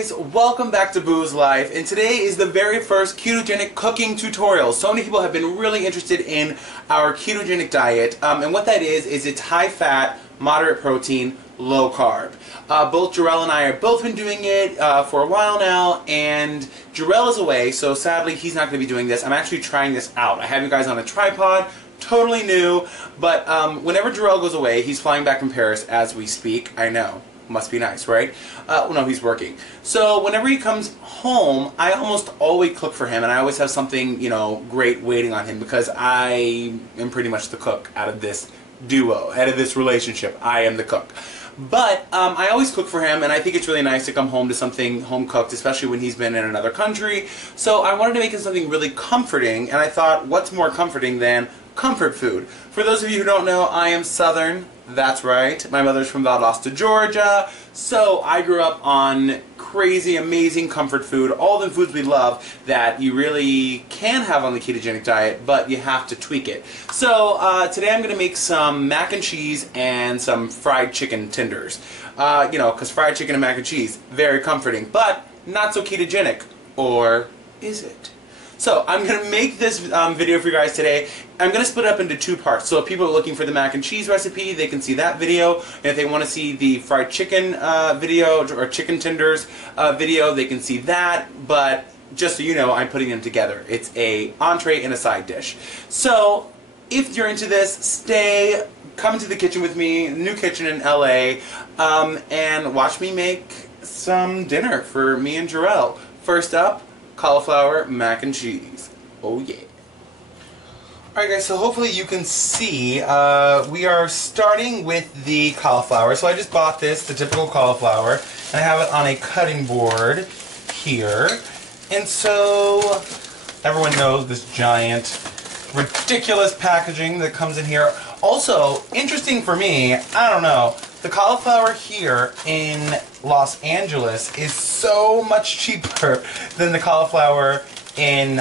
guys, welcome back to BoosLife, and today is the very first ketogenic cooking tutorial. So many people have been really interested in our ketogenic diet, and what that is it's high fat, moderate protein, low carb. Both Jarrell and I have both been doing it for a while now, and Jarrell is away, so sadly he's not going to be doing this. I'm actually trying this out. I have you guys on a tripod, totally new, but whenever Jarrell goes away, he's flying back from Paris as we speak. I know. Must be nice, right? Well, no, he's working. So whenever he comes home, I almost always cook for him, and I always have something, great waiting on him, because I am pretty much the cook out of this duo, out of this relationship. I am the cook. But I always cook for him, and I think it's really nice to come home to something home cooked, especially when he's been in another country. So I wanted to make it something really comforting, and I thought, what's more comforting than comfort food? For those of you who don't know, I am Southern. That's right. My mother's from Valdosta, Georgia. So I grew up on crazy, amazing comfort food, all the foods we love that you really can have on the ketogenic diet, but you have to tweak it. So today I'm going to make some mac and cheese and some fried chicken tenders. Because fried chicken and mac and cheese, very comforting, but not so ketogenic. Or is it? So I'm going to make this video for you guys today. I'm going to split it up into two parts. So if people are looking for the mac and cheese recipe, they can see that video. And if they want to see the fried chicken video or chicken tenders video, they can see that. But just so you know, I'm putting them together. It's a entree and a side dish. So if you're into this, come into the kitchen with me, new kitchen in LA, and watch me make some dinner for me and Jarrell. First up, cauliflower mac and cheese. Oh yeah. Alright guys, so hopefully you can see we are starting with the cauliflower. So I just bought this, the typical cauliflower, and I have it on a cutting board here. And so everyone knows this giant, ridiculous packaging that comes in here. Also, interesting for me, I don't know, the cauliflower here in Los Angeles is so much cheaper than the cauliflower in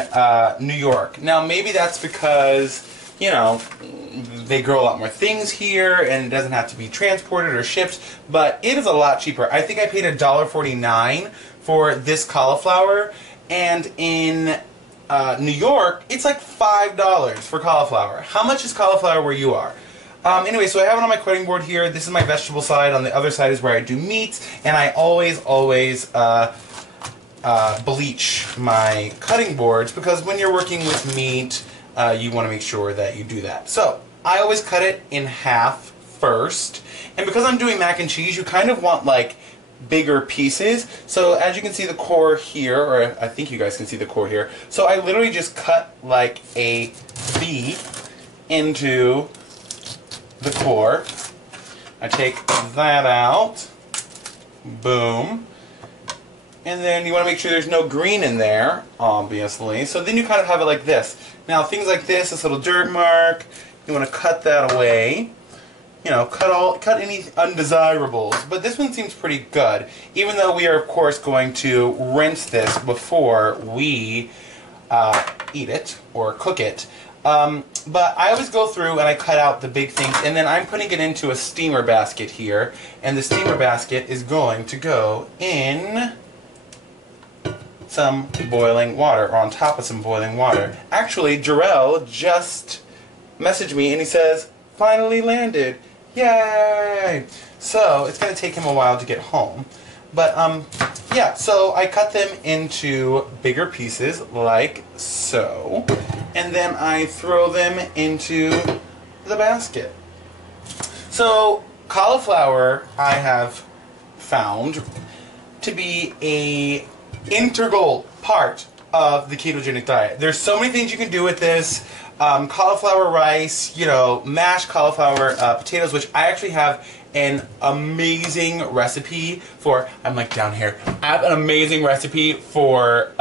New York. Now maybe that's because, they grow a lot more things here and it doesn't have to be transported or shipped, but it is a lot cheaper. I think I paid $1.49 for this cauliflower, and in New York it's like $5 for cauliflower. How much is cauliflower where you are? Anyway, so I have it on my cutting board here. This is my vegetable side. On the other side is where I do meats, and I always bleach my cutting boards, because when you're working with meat, you want to make sure that you do that. So I always cut it in half first, and because I'm doing mac and cheese, you kind of want like bigger pieces. So as you can see the core here, or I think you guys can see the core here. So I literally just cut like a V into the core. I take that out. Boom. And then you want to make sure there's no green in there, obviously. So then you kind of have it like this. Now things like this little dirt mark, you want to cut that away. Cut any undesirables. But this one seems pretty good, even though we are of course going to rinse this before we eat it or cook it. But I always go through and I cut out the big things, and then I'm putting it into a steamer basket here, and the steamer basket is going to go in some boiling water, or on top of some boiling water. Actually, Jarrell just messaged me and he says, finally landed. Yay! So it's going to take him a while to get home. But yeah, so I cut them into bigger pieces like so, and then I throw them into the basket. So cauliflower I have found to be a integral part of the ketogenic diet. There's so many things you can do with this. Cauliflower rice, mashed cauliflower potatoes, which I actually have an amazing recipe for. I'm like down here. I have an amazing recipe for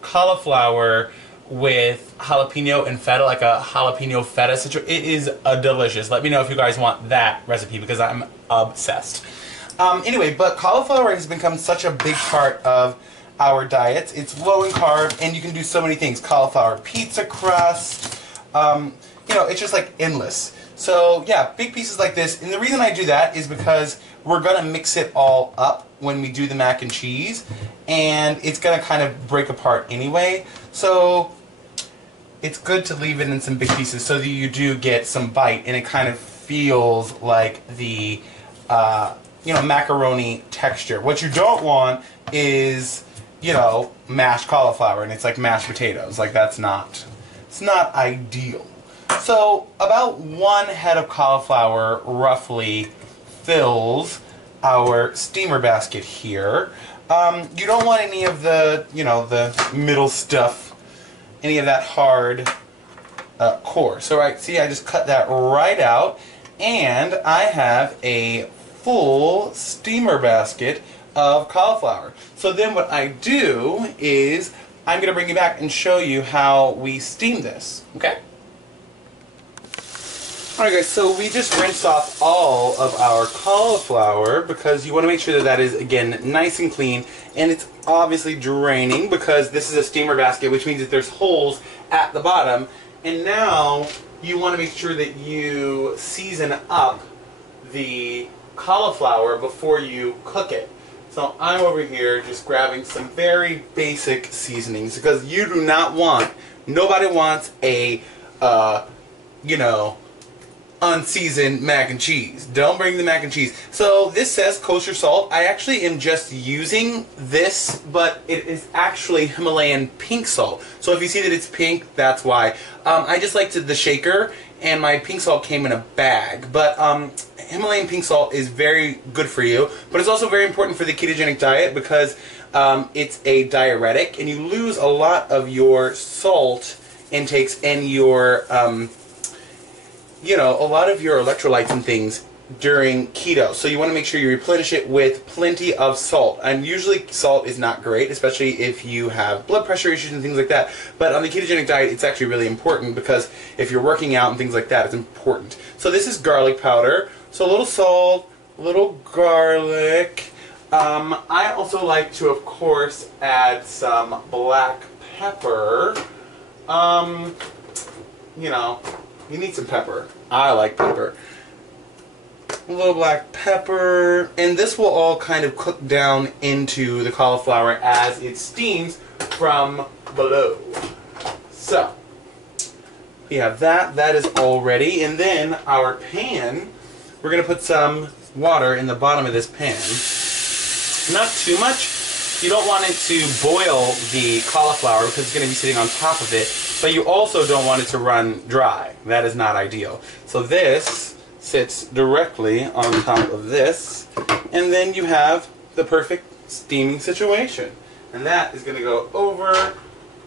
cauliflower with jalapeno and feta, like a jalapeno feta situation. It is delicious. Let me know if you guys want that recipe, because I'm obsessed. Anyway, but cauliflower has become such a big part of our diets. It's low in carb, and you can do so many things. Cauliflower pizza crust. It's just like endless. So yeah, big pieces like this. And the reason I do that is because we're going to mix it all up when we do the mac and cheese. And it's going to kind of break apart anyway. So it's good to leave it in some big pieces so that you do get some bite and it kind of feels like the you know, macaroni texture. What you don't want is, you know, mashed cauliflower and it's like mashed potatoes. Like it's not ideal. So about 1 head of cauliflower roughly fills our steamer basket here. You don't want any of the, you know, the middle stuff, any of that hard core. So right, see, I just cut that right out, and I have a full steamer basket of cauliflower. So then what I do is I'm going to bring you back and show you how we steam this. Okay? Alright guys, so we just rinsed off all of our cauliflower because you want to make sure that that is, again, nice and clean, and it's obviously draining because this is a steamer basket, which means that there's holes at the bottom. And now you want to make sure that you season up the cauliflower before you cook it. So I'm over here just grabbing some very basic seasonings because you do not want, nobody wants a, you know, unseasoned mac and cheese. Don't bring the mac and cheese. So this says kosher salt. I actually am just using this, but it is actually Himalayan pink salt. So if you see that it's pink, that's why. I just liked the shaker, and my pink salt came in a bag. But Himalayan pink salt is very good for you, but it's also very important for the ketogenic diet because it's a diuretic, and you lose a lot of your salt intakes and your you know, a lot of your electrolytes and things during keto. So you want to make sure you replenish it with plenty of salt. And usually salt is not great, especially if you have blood pressure issues and things like that. But on the ketogenic diet, it's actually really important because if you're working out and things like that, it's important. So this is garlic powder. So a little salt, a little garlic. I also like to, of course, add some black pepper. You know, you need some pepper. I like pepper. A little black pepper. And this will all kind of cook down into the cauliflower as it steams from below. So, we have that. That is all ready. And then our pan, we're going to put some water in the bottom of this pan. Not too much. You don't want it to boil the cauliflower because it's going to be sitting on top of it. But you also don't want it to run dry. That is not ideal. So this sits directly on top of this. And then you have the perfect steaming situation. And that is going to go over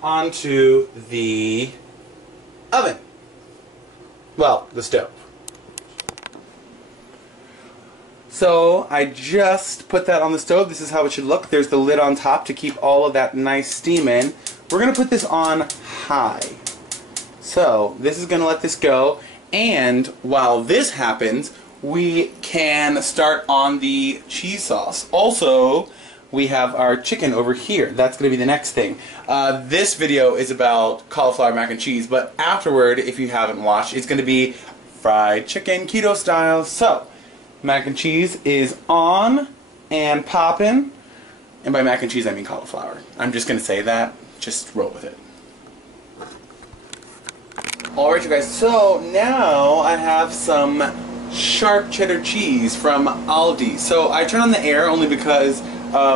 onto the oven. Well, the stove. So I just put that on the stove. This is how it should look. There's the lid on top to keep all of that nice steam in. We're going to put this on high. So this is going to let this go. And while this happens, we can start on the cheese sauce. Also, we have our chicken over here. That's going to be the next thing. This video is about cauliflower mac and cheese, but afterward, if you haven't watched, it's going to be fried chicken keto style. So mac and cheese is on and popping. And by mac and cheese, I mean cauliflower. I'm just going to say that. Just roll with it. Alright you guys, so now I have some sharp cheddar cheese from Aldi. So I turn on the air only because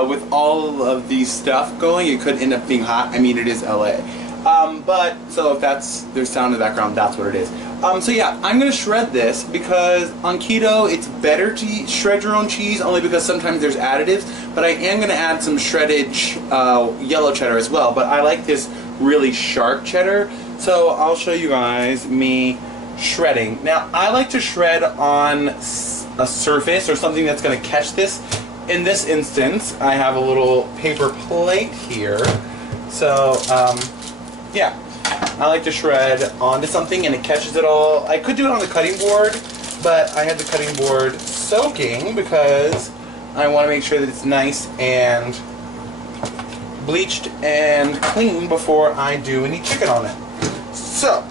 with all of the stuff going, it could end up being hot. I mean, it is LA. But, so if there's sound in the background, that's what it is. So yeah, I'm going to shred this because on keto it's better to shred your own cheese only because sometimes there's additives, but I am going to add some shredded yellow cheddar as well, but I like this really sharp cheddar, so I'll show you guys me shredding. Now I like to shred on a surface or something that's going to catch this. In this instance, I have a little paper plate here, so yeah. I like to shred onto something and it catches it all. I could do it on the cutting board, but I had the cutting board soaking because I want to make sure that it's nice and bleached and clean before I do any chicken on it. So,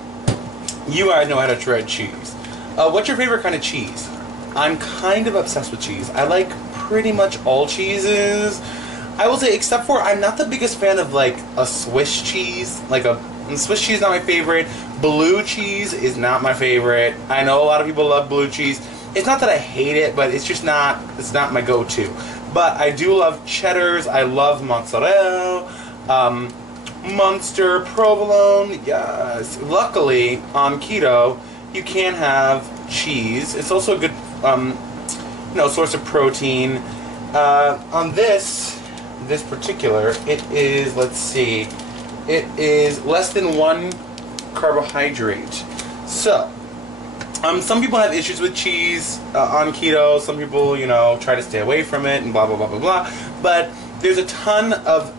you guys know how to shred cheese. What's your favorite kind of cheese? I'm kind of obsessed with cheese. I like pretty much all cheeses. I will say, except for I'm not the biggest fan of like a Swiss cheese. Swiss cheese is not my favorite. Blue cheese is not my favorite. I know a lot of people love blue cheese. It's not that I hate it, but it's not my go-to. But I do love cheddars. I love mozzarella, Munster, provolone. Yes. Luckily, on keto, you can have cheese. It's also a good, source of protein. On this particular, it is, let's see, it is less than 1 carbohydrate. So, some people have issues with cheese on keto. Some people, try to stay away from it and blah, blah, blah, blah, blah. But there's a ton of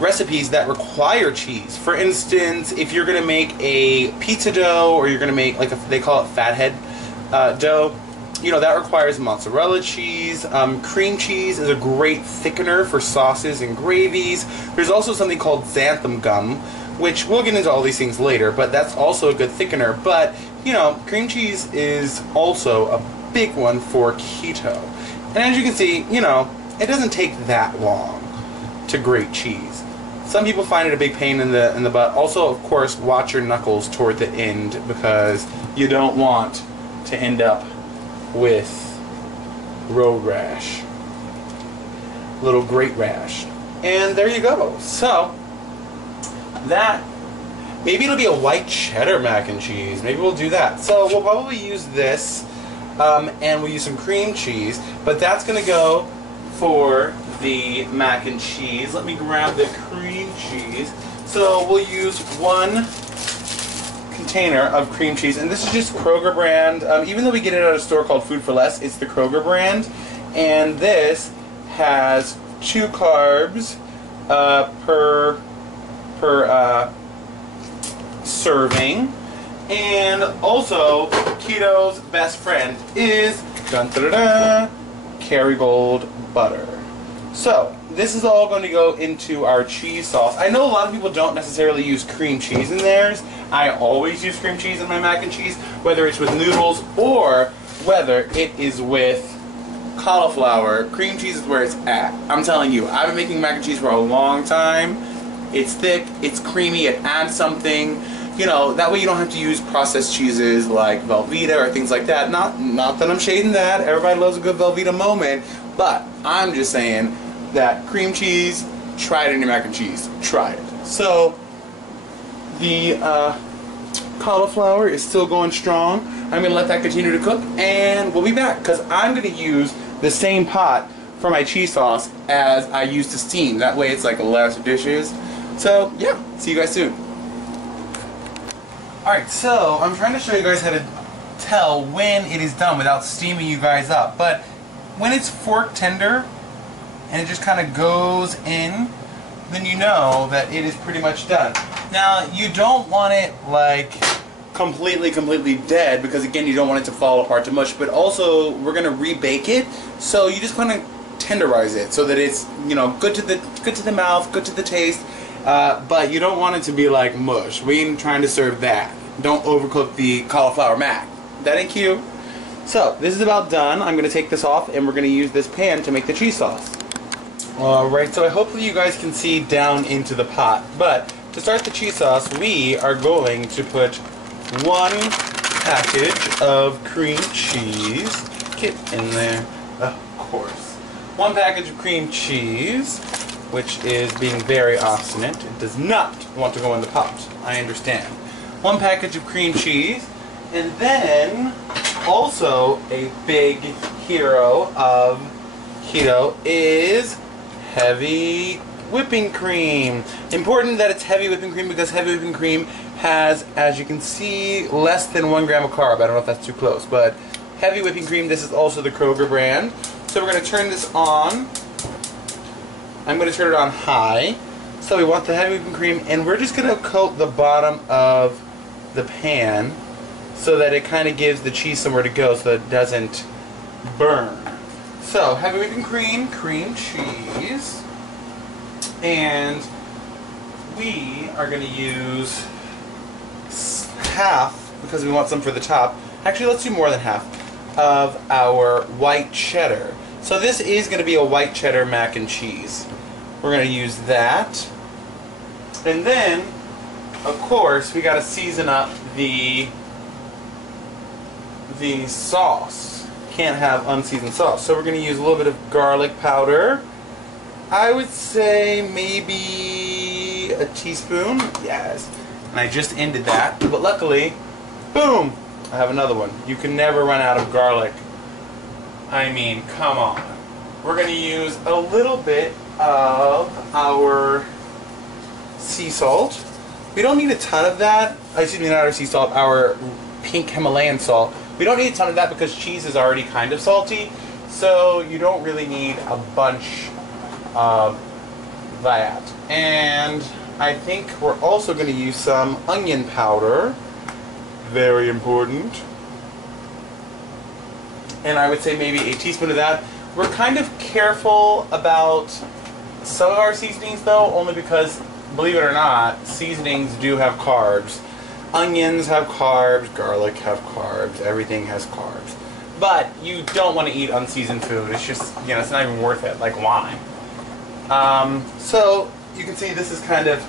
recipes that require cheese. For instance, if you're going to make a pizza dough, or you're going to make, they call it fathead dough, that requires mozzarella cheese. Cream cheese is a great thickener for sauces and gravies. There's also something called xanthan gum, which we'll get into all these things later, but that's also a good thickener. But, cream cheese is also a big one for keto. And as you can see, it doesn't take that long to grate cheese. Some people find it a big pain in the butt. Also, of course, watch your knuckles toward the end, because you don't want to end up with road rash, little grate rash. And there you go. So that, maybe it'll be a white cheddar mac and cheese. Maybe we'll do that. So we'll probably use this, and we'll use some cream cheese, but that's gonna go for the mac and cheese. Let me grab the cream cheese. So we'll use 1 container of cream cheese, and this is just Kroger brand. Even though we get it at a store called Food for Less, it's the Kroger brand, and this has 2 carbs per serving. And also, keto's best friend is Kerrygold butter. So this is all going to go into our cheese sauce. I know a lot of people don't necessarily use cream cheese in theirs. I always use cream cheese in my mac and cheese, whether it's with noodles or whether it is with cauliflower. Cream cheese is where it's at. I'm telling you, I've been making mac and cheese for a long time. It's thick, it's creamy, it adds something. That way you don't have to use processed cheeses like Velveeta or things like that. Not that I'm shading that. Everybody loves a good Velveeta moment. But I'm just saying that cream cheese, try it in your mac and cheese. Try it. So the cauliflower is still going strong. I'm going to let that continue to cook, and we'll be back, because I'm going to use the same pot for my cheese sauce as I used to steam. That way it's like less dishes. So yeah, see you guys soon. Alright, so I'm trying to show you guys how to tell when it is done without steaming you guys up. But when it's fork tender and it just kind of goes in, then you know that it is pretty much done. Now, you don't want it like completely dead, because again, you don't want it to fall apart to mush, but also we're going to rebake it, so you just kind of tenderize it so that it's, good to the mouth, good to the taste, but you don't want it to be like mush. We ain't trying to serve that. Don't overcook the cauliflower mac. That ain't cute. So, this is about done. I'm going to take this off, and we're going to use this pan to make the cheese sauce. Alright, so hopefully you guys can see down into the pot. But to start the cheese sauce, we are going to put 1 package of cream cheese. Get in there, of course. 1 package of cream cheese, which is being very obstinate. It does not want to go in the pot. I understand. 1 package of cream cheese, and then also a big hero of keto is heavy whipping cream. Important that it's heavy whipping cream, because heavy whipping cream has, as you can see, less than 1 gram of carb. I don't know if that's too close, but heavy whipping cream. This is also the Kroger brand. So we're going to turn this on. I'm going to turn it on high. So we want the heavy whipping cream, and we're just going to coat the bottom of the pan so that it kind of gives the cheese somewhere to go so that it doesn't burn. So, heavy whipping cream, cream cheese, and we are going to use half the because we want some for the top. Actually, let's do more than half of our white cheddar. So this is going to be a white cheddar mac and cheese. We're going to use that. And then, of course, we got to season up the sauce. Can't have unseasoned sauce. So we're going to use a little bit of garlic powder. I would say maybe a teaspoon. Yes. And I just ended that. But luckily, boom, I have another one. You can never run out of garlic. I mean, come on. We're going to use a little bit of our sea salt. We don't need a ton of that. Excuse me, not our sea salt, our pink Himalayan salt. We don't need a ton of that because cheese is already kind of salty, so you don't really need a bunch of that. And I think we're also going to use some onion powder. Very important. And I would say maybe a teaspoon of that. We're kind of careful about some of our seasonings though, only because, believe it or not, seasonings do have carbs. Onions have carbs, garlic have carbs, everything has carbs. But you don't want to eat unseasoned food. It's just, you know, it's not even worth it. Like, why? So you can see this is kind of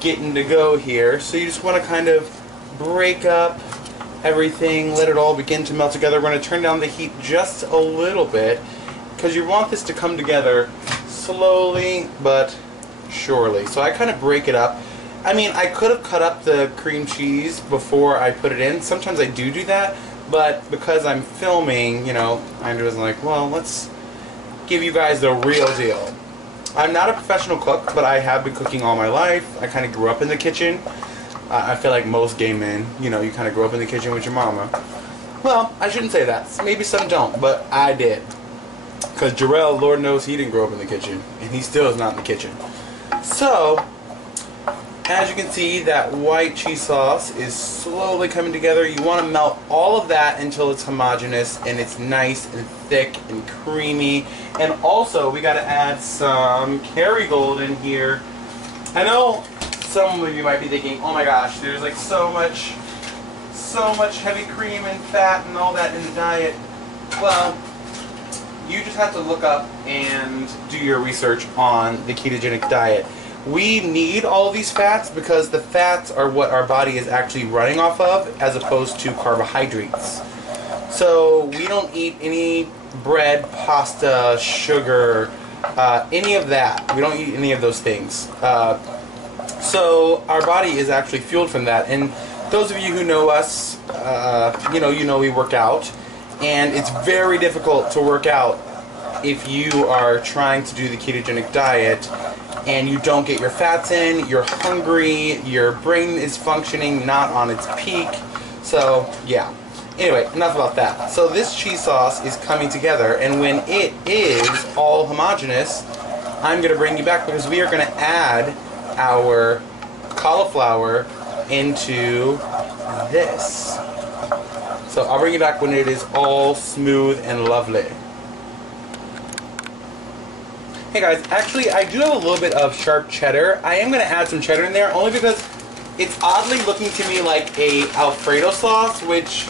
getting to go here. So you just want to kind of break up everything, let it all begin to melt together. We're going to turn down the heat just a little bit because you want this to come together slowly but surely. So I kind of break it up. I mean, I could have cut up the cream cheese before I put it in. Sometimes I do that, but because I'm filming, you know, I was like, well, let's give you guys the real deal. I'm not a professional cook, but I have been cooking all my life. I kind of grew up in the kitchen. I feel like most gay men, you know, you kind of grow up in the kitchen with your mama. Well, I shouldn't say that. Maybe some don't, but I did. Because Jarrell, Lord knows he didn't grow up in the kitchen, and he still is not in the kitchen. So, as you can see, that white cheese sauce is slowly coming together. You want to melt all of that until it's homogeneous and it's nice and thick and creamy. And also, we got to add some Kerrygold in here. I know some of you might be thinking, oh my gosh, there's like so much heavy cream and fat and all that in the diet. Well, you just have to look up and do your research on the ketogenic diet. We need all these fats because the fats are what our body is actually running off of as opposed to carbohydrates. So we don't eat any bread, pasta, sugar, any of that. We don't eat any of those things. So our body is actually fueled from that. And those of you who know us, you know we work out. And it's very difficult to work out if you are trying to do the ketogenic diet and you don't get your fats in, you're hungry, your brain is functioning not on its peak. So, yeah. Anyway, enough about that. So this cheese sauce is coming together, and when it is all homogeneous, I'm going to bring you back because we are going to add our cauliflower into this. So I'll bring you back when it is all smooth and lovely. Hey guys, actually I do have a little bit of sharp cheddar. I am going to add some cheddar in there only because it's oddly looking to me like a Alfredo sauce, which,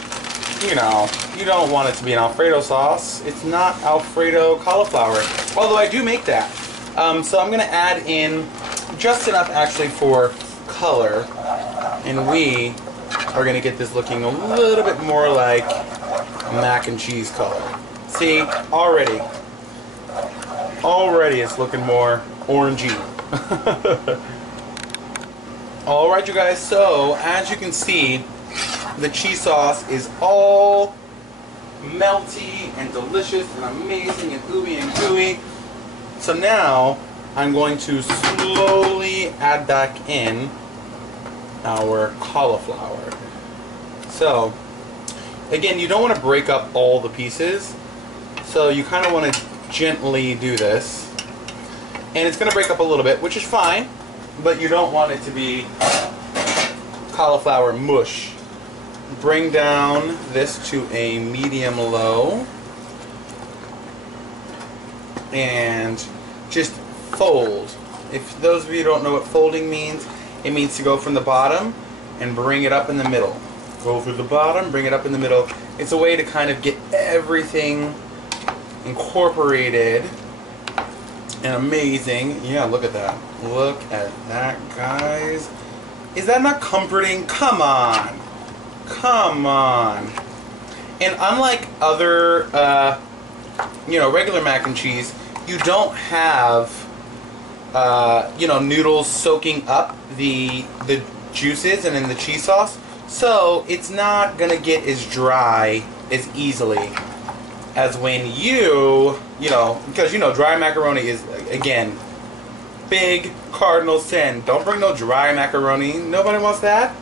you know, you don't want it to be an Alfredo sauce. It's not Alfredo cauliflower, although I do make that. So I'm going to add in just enough actually for color, and we are going to get this looking a little bit more like mac and cheese color. See, already it's looking more orangey. Alright you guys, so as you can see, the cheese sauce is all melty and delicious and amazing and ooey and gooey. So now I'm going to slowly add back in our cauliflower. So again, you don't want to break up all the pieces, so you kind of want to gently do this, and it's going to break up a little bit, which is fine, but you don't want it to be cauliflower mush. Bring down this to a medium low and just fold. If those of you don't know what folding means, it means to go from the bottom and bring it up in the middle. Go through the bottom, bring it up in the middle. It's a way to kind of get everything incorporated and amazing. Yeah, look at that. Look at that, guys. Is that not comforting? Come on. Come on. And unlike other, regular mac and cheese, you don't have, noodles soaking up the juices and in the cheese sauce. So it's not going to get as dry as easily as when because dry macaroni is, again, big cardinal sin. Don't bring no dry macaroni. Nobody wants that.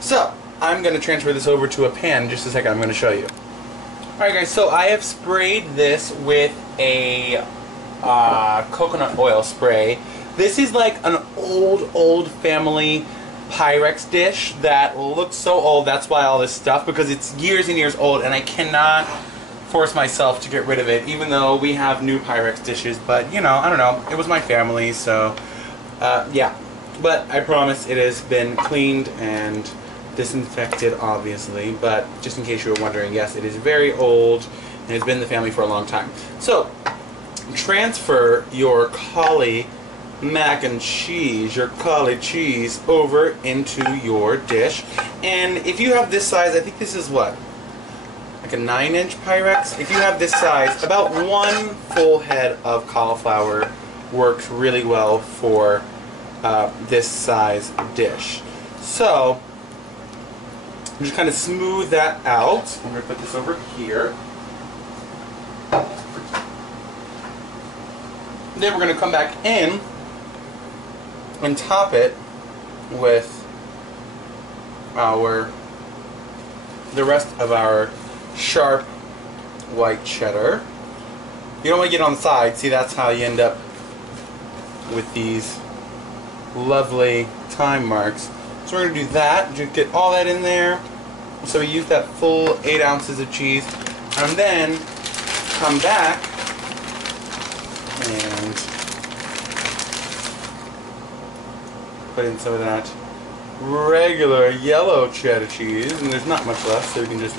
So I'm going to transfer this over to a pan in just a second. I'm going to show you. Alright guys, so I have sprayed this with a coconut oil spray. This is like an old family Pyrex dish that looks so old. That's why all this stuff, because it's years and years old, and I cannot force myself to get rid of it, even though we have new Pyrex dishes. But I don't know, it was my family, so yeah. But I promise it has been cleaned and disinfected, obviously, but just in case you were wondering, yes, it is very old and has been in the family for a long time. So transfer your cauli mac and cheese, your cauli cheese, over into your dish. And if you have this size, I think this is what, like a 9-inch Pyrex. If you have this size, about 1 full head of cauliflower works really well for this size dish. So just kind of smooth that out. I'm going to put this over here. Then we're going to come back in and top it with the rest of our sharp white cheddar. You don't want to get on the side. See, that's how you end up with these lovely time marks. So we're going to do that, just get all that in there. So we use that full 8 ounces of cheese, and then come back and put in some of that regular yellow cheddar cheese, and there's not much left, so we can just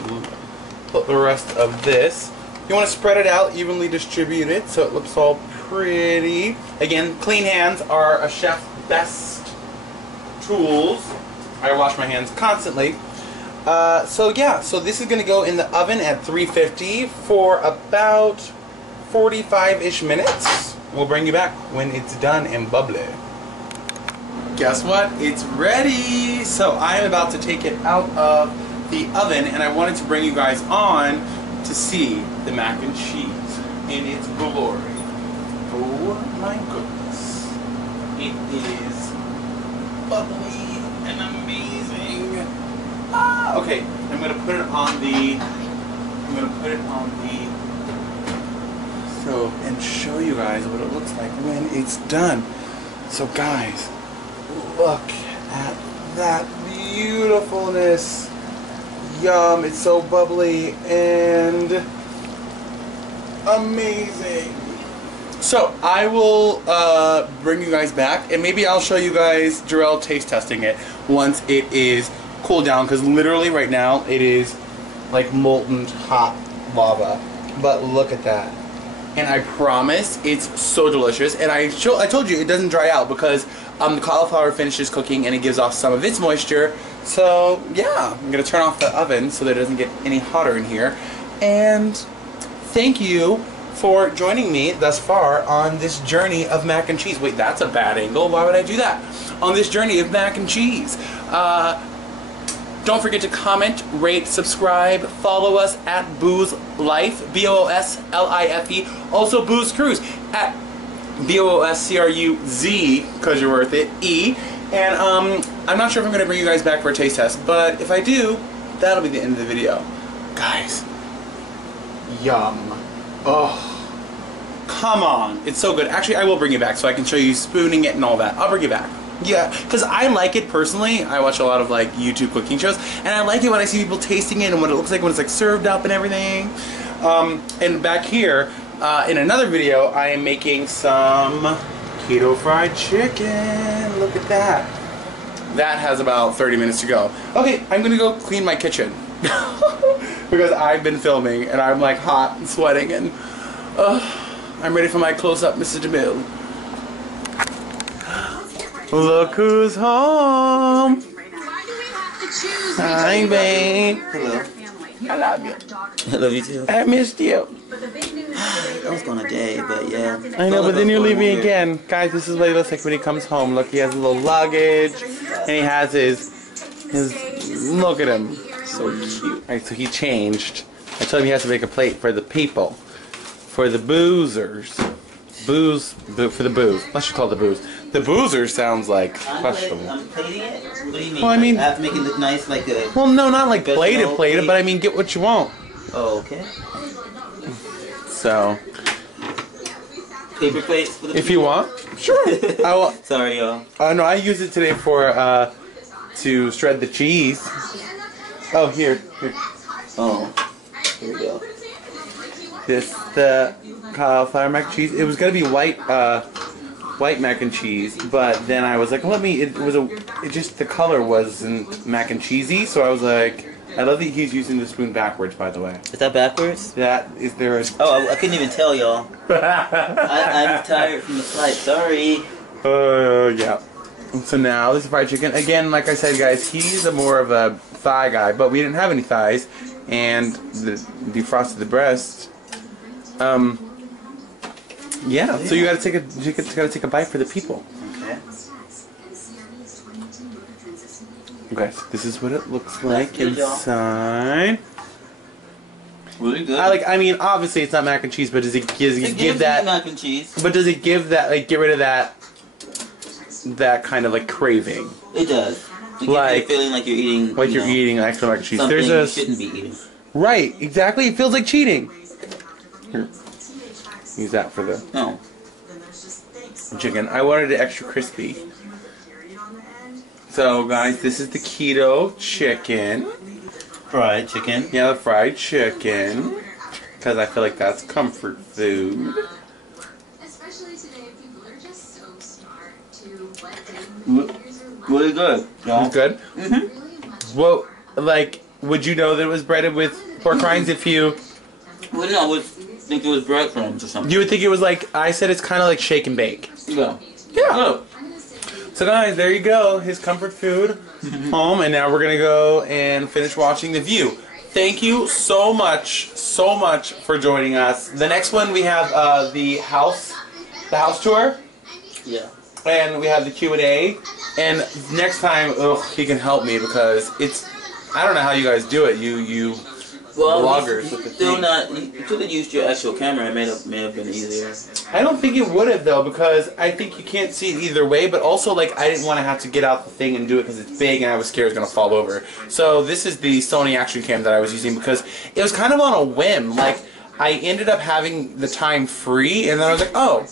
put the rest of this. You want to spread it out, evenly distribute it, so it looks all pretty. Again, clean hands are a chef's best tools. I wash my hands constantly. So yeah, so this is going to go in the oven at 350 for about 45-ish minutes. We'll bring you back when it's done and bubbly. Guess what? It's ready! So I'm about to take it out of the oven, and I wanted to bring you guys on to see the mac and cheese in its glory. Oh my goodness. It is bubbly and amazing. Okay, I'm gonna put it on the stove and show you guys what it looks like when it's done. So guys, look at that beautifulness. Yum, it's so bubbly and amazing. So I will bring you guys back, and maybe I'll show you guys Jarrell taste testing it once it is cooled down, because literally right now it is like molten hot lava. But look at that. And I promise it's so delicious. And I told you it doesn't dry out because the cauliflower finishes cooking and it gives off some of its moisture. So yeah, I'm gonna turn off the oven so that it doesn't get any hotter in here. And thank you for joining me thus far on this journey of mac and cheese. Wait, that's a bad angle. Why would I do that? On this journey of mac and cheese. Don't forget to comment, rate, subscribe, follow us at BoosLife, B-O-O-S-L-I-F-E. Also Booze Cruise at B-O-O-S-C-R-U-Z, because you're worth it, E. And I'm not sure if I'm going to bring you guys back for a taste test, but if I do, that'll be the end of the video. Guys, yum. Oh, come on. It's so good. Actually, I will bring you back so I can show you spooning it and all that. I'll bring you back. Yeah, because I like it personally. I watch a lot of like YouTube cooking shows, and I like it when I see people tasting it and what it looks like when it's like served up and everything. And back here, in another video, I am making some keto fried chicken. Look at that. that has about 30 minutes to go. Okay, I'm gonna go clean my kitchen. Because I've been filming and I'm like hot and sweating and I'm ready for my close-up Mr. DeMille. Look who's home. Hi, babe. Hello. I love you. I love you too. I missed you. I was going a day, but yeah. I know, but then you're leaving again. Guys, this is what he looks like when he comes home. Look, he has a little luggage, and he has his look at him. So cute. Alright, so he changed. I told him he has to make a plate for the people. For the boozers. For the booze. Let's just call it the booze. The boozer sounds like questionable. I'm plating it? What do you mean? Well, I mean, I have to make it look nice, like a... Well, no, not like plated, but I mean, get what you want. Oh, okay. So... Paper plates for the if you want. Sure. I will. Sorry, y'all. No, I used it today for, to shred the cheese. Oh, here. Oh. Here we go. The cauliflower mac and cheese. It was gonna be white mac and cheese, but then I was like, the color wasn't mac and cheesy, so I was like, I love that he's using the spoon backwards, by the way. Is that backwards? Is there a... Oh, I couldn't even tell, y'all. I'm tired from the flight. Sorry. Yeah. So now, this is fried chicken. Again, like I said, guys, he's more of a thigh guy, but we didn't have any thighs, and the defrosted the breast. Yeah. So you gotta take a bite for the people. Okay. Okay, so this is what it looks like inside. Really good. I mean, obviously it's not mac and cheese, but does it give that mac and cheese? But does it give that, like, get rid of that kind of like craving? It does. It like gives you a feeling like you're eating. Like you're eating extra mac and cheese. Something There's you shouldn't be eating. Right, exactly. It feels like cheating. Here. Use that for the chicken. I wanted it extra crispy. So guys, this is the keto chicken. Fried chicken. Yeah, the fried chicken. Because I feel like that's comfort food. Really good. Yeah. It's good? Mm-hmm. Well, like, would you know that it was breaded with pork rinds if you... Well, no, I would think it was breadcrumbs or something. You would think it was like, I said it's kind of like shake and bake. Yeah. Yeah. Oh. So guys, there you go. His comfort food home. And now we're going to go and finish watching The View. Thank you so much for joining us. The next one we have the house tour. Yeah. And we have the Q&A. And next time, he can help me because it's, I don't know how you guys do it. You vloggers with the thing. You could have used your actual camera. It may have been easier. I don't think it would have though, because I think you can't see it either way. But also, like, I didn't want to have to get out the thing and do it because it's big, and I was scared it was gonna fall over. So this is the Sony Action Cam that I was using because it was kind of on a whim. Like, I ended up having the time free, and then I was like, oh,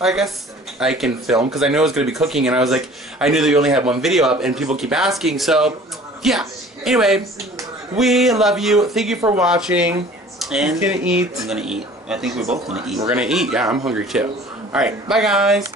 I guess I can film because I know I was gonna be cooking, and I was like, I knew that you only had one video up, and people keep asking. So, yeah. Anyway. We love you. Thank you for watching. And gonna eat. I'm gonna eat. I think we're both gonna eat. We're gonna eat. Yeah, I'm hungry too. Alright, bye guys.